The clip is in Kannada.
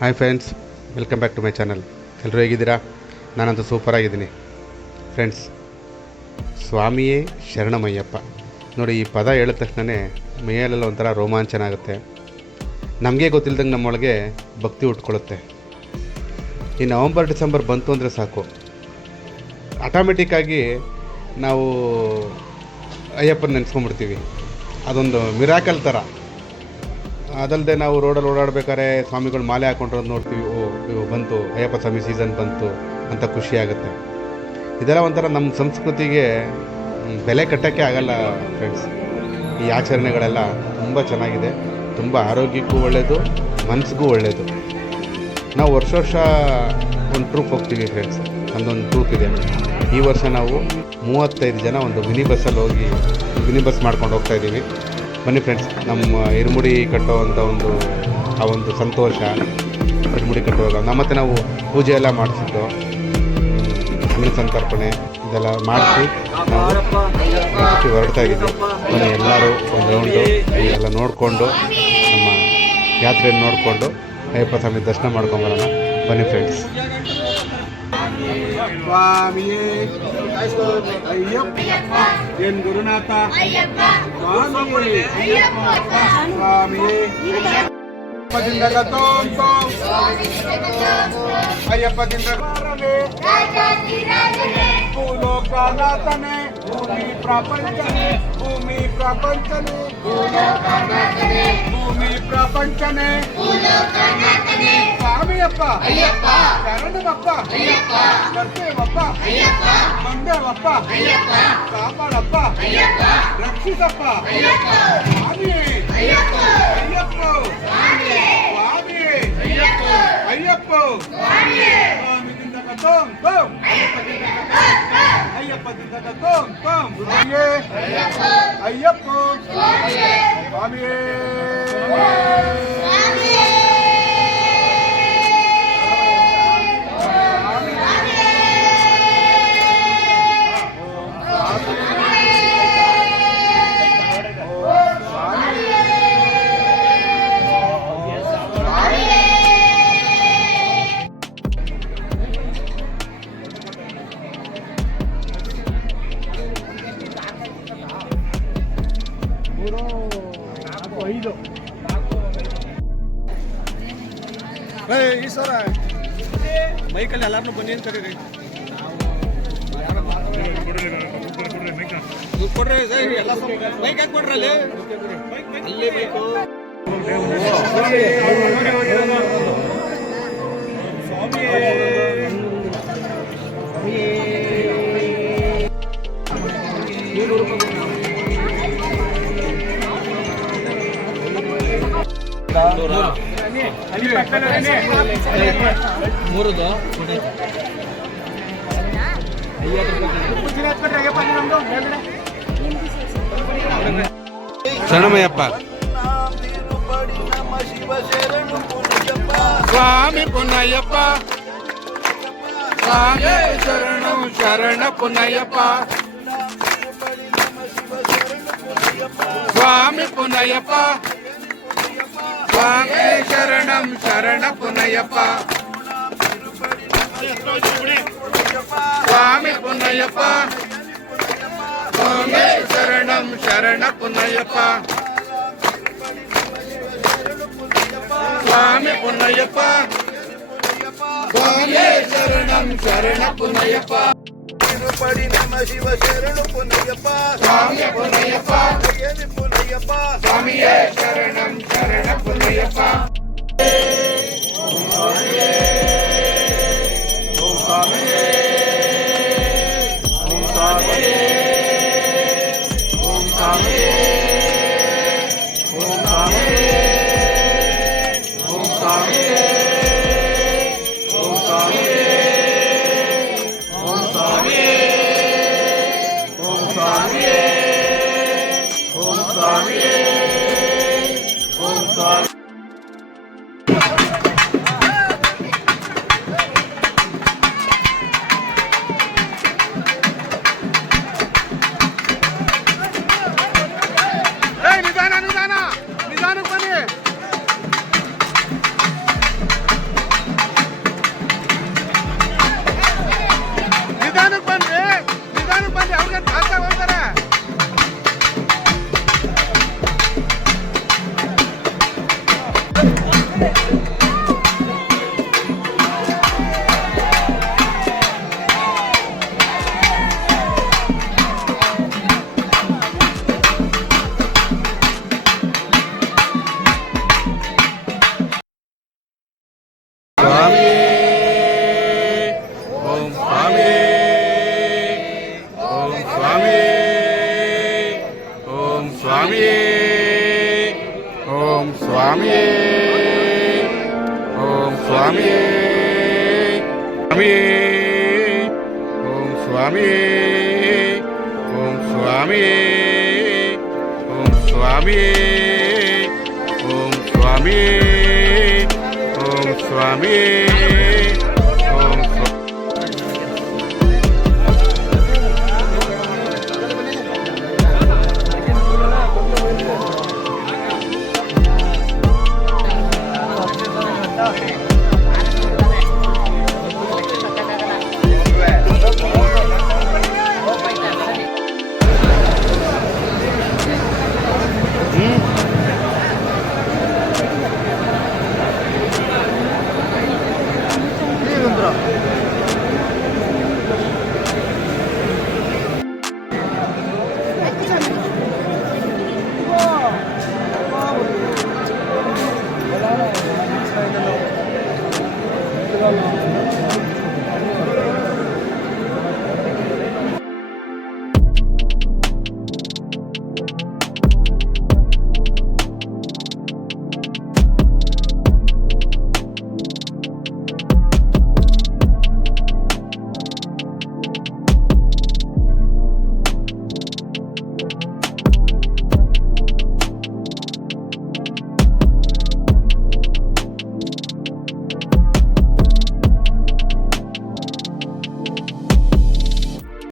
Hi friends, welcome back to my channel. ಎಲ್ಲರೂ ಹೇಗಿದ್ದೀರಾ? ನಾನಂತೂ ಸೂಪರಾಗಿದ್ದೀನಿ ಫ್ರೆಂಡ್ಸ್. ಸ್ವಾಮಿಯೇ ಶರಣಮಯ್ಯಪ್ಪ ನೋಡಿ, ಈ ಪದ ಹೇಳಿದ ತಕ್ಷಣವೇ ಮೈಯಲ್ಲೆಲ್ಲ ಒಂಥರ ರೋಮಾಂಚನ ಆಗುತ್ತೆ. ನಮಗೆ ಗೊತ್ತಿಲ್ಲದಂಗೆ ನಮ್ಮೊಳಗೆ ಭಕ್ತಿ ಉಟ್ಕೊಳ್ಳುತ್ತೆ. ಈ ನವಂಬರ್ ಡಿಸೆಂಬರ್ ಬಂತು ಅಂದರೆ ಸಾಕು, ಆಟೋಮೆಟಿಕ್ಕಾಗಿ ನಾವು ಅಯ್ಯಪ್ಪನ ನೆನೆಸ್ಕೊಂಡ್ಬಿಡ್ತೀವಿ. ಅದೊಂದು ಮಿರಾಕಲ್ ಥರ. ಅದಲ್ಲದೆ ನಾವು ರೋಡಲ್ಲಿ ಓಡಾಡ್ಬೇಕಾದ್ರೆ ಸ್ವಾಮಿಗಳು ಮಾಲೆ ಹಾಕ್ಕೊಂಡಿರೋದು ನೋಡ್ತೀವಿ. ಓ ಬಂತು, ಅಯ್ಯಪ್ಪ ಸ್ವಾಮಿ ಸೀಸನ್ ಬಂತು ಅಂತ ಖುಷಿಯಾಗುತ್ತೆ. ಇದೆಲ್ಲ ಒಂಥರ ನಮ್ಮ ಸಂಸ್ಕೃತಿಗೆ ಬೆಲೆ ಕಟ್ಟೋಕ್ಕೆ ಆಗಲ್ಲ ಫ್ರೆಂಡ್ಸ್. ಈ ಆಚರಣೆಗಳೆಲ್ಲ ತುಂಬ ಚೆನ್ನಾಗಿದೆ, ತುಂಬ ಆರೋಗ್ಯಕ್ಕೂ ಒಳ್ಳೆಯದು, ಮನಸ್ಸಿಗೂ ಒಳ್ಳೆಯದು. ನಾವು ವರ್ಷ ಒಂದು ಟ್ರೂಪ್ ಹೋಗ್ತೀವಿ ಫ್ರೆಂಡ್ಸ್. ನಮ್ಮದೊಂದು ಟ್ರೂಪ್ ಇದೆ. ಈ ವರ್ಷ ನಾವು 35 ಜನ ಒಂದು ಮಿನಿ ಬಸ್ ಮಾಡ್ಕೊಂಡು ಹೋಗ್ತಾಯಿದ್ದೀವಿ. ಬನ್ನಿ ಫ್ರೆಂಡ್ಸ್, ನಮ್ಮ ಇರುಮುಡಿ ಕಟ್ಟೋವಂಥ ಒಂದು ಸಂತೋಷ. ಇರುಮುಡಿ ಕಟ್ಟುವಾಗ ಮತ್ತು ನಾವು ಪೂಜೆ ಎಲ್ಲ ಮಾಡಿಸಿದ್ದು, ಅನ್ನ ಸಂತರ್ಪಣೆ ಇದೆಲ್ಲ ಮಾಡಿಸಿ ನಾವು ಹೊರಡ್ತಾ ಇದ್ದೀವಿ. ಬನ್ನಿ ಎಲ್ಲರೂ ಒಂದು ರೌಂಡು ಎಲ್ಲ ನೋಡಿಕೊಂಡು, ನಮ್ಮ ಯಾತ್ರೆಯನ್ನು ನೋಡಿಕೊಂಡು ಅಯ್ಯಪ್ಪ ಸ್ವಾಮಿ ದರ್ಶನ ಮಾಡ್ಕೊಂಬರೋಣ. ಬನ್ನಿ ಫ್ರೆಂಡ್ಸ್. ಸ್ವಾಮಿಯೇ ಅಯ್ಯಪ್ಪ ಎನ್ ಗುರುನಾಥ ಸ್ವಾಮಿಯೇ ಸ್ವಾಮಿಯೇ ಅಯ್ಯಪ್ಪದಿಂದ ಅಯ್ಯಪ್ಪದಿಂದ ಭೂಲೋಕನಾಥನೇ ಭೂಮಿ ಪ್ರಪಂಚನೇ ಸ್ವಾಮಿಯಪ್ಪ ಶರಣಮಪ್ಪ ಕರ್ತೇವಪ್ಪ ಮಂದೇವಪ್ಪ ಕಾಪಾಡಪ್ಪ ರಕ್ಷಿಸಪ್ಪ ಸ್ವಾಮಿಯೇ ಅಯ್ಯಪ್ಪ ಅಯ್ಯಪ್ಪ ಸ್ವಾಮಿದಿಂದ ಕಥೋಂ ತೋಂ ಅಯ್ಯಪ್ಪದಿಂದ ಕಥೋಂ ತೋಂ ಅಯ್ಯಪ್ಪ ಸ್ವಾಮಿಯೇ ಈ ಸರ ಬೈಕಲ್ಲಿ ಎಲ್ಲಾರನ್ನೂ ಬನ್ನಿ ಅಂತ ಕರೀರಿ. ಕೊಡ್ರಿ ಎಲ್ಲ ಬೈಕ್ ಹಾಕಿ ಕೊಡ್ರಿ. ಅಲ್ಲಿ ಬೈಕು ಮೂರದು ಶರಣಮಯ್ಯಪ್ಪ ಸ್ವಾಮಿ ಪುನಯ್ಯಪ್ಪ ಸ್ವಾಮಿ ಶರಣ ಪುನಯ್ಯಪ್ಪ ಸ್ವಾಮಿ ಪುನಯ್ಯಪ್ಪ ಸ್ವಾಮಿ ಶರಣ ಪುನಯ್ಯಪ್ಪ ಸ್ವಾಮಿ ಪುನಯ್ಯಪ್ಪ ಸ್ವಾಮಿ ಶರಣ ಪುನಯ್ಯಪ್ಪ ಸ್ವಾಮಿ ಪುನಯ್ಯಪ್ಪ ಸ್ವಾಮಿ ಶರಣ ಪುನಯ್ಯಪ್ಪ ಪಡಿ ನಮ ಶಿವ ಶರಣು ಪುನಯ್ಯಪ್ಪ ಸ್ವಾಮಿ ಪುನಯ್ಯಪ್ಪ ಪುನಯ್ಯಪ್ಪ ಸ್ವಾಮಿಯೇ ಶರಣ ಪುನಯ್ಯಪ್ಪ ಸ್ವಾಮಿ ಓಂ ಸ್ವಾಮಿ ಓಂ ಸ್ವಾಮಿ ಓಂ ಸ್ವಾಮಿ ಓಂ ಸ್ವಾಮಿ ಓಂ ಸ್ವಾಮಿ ಸ್ವಾಮಿ ಓಂ ಸ್ವಾಮಿ ಓಂ ಸ್ವಾಮಿ ಓಂ ಸ್ವಾಮಿ ಓಂ ಸ್ವಾಮಿ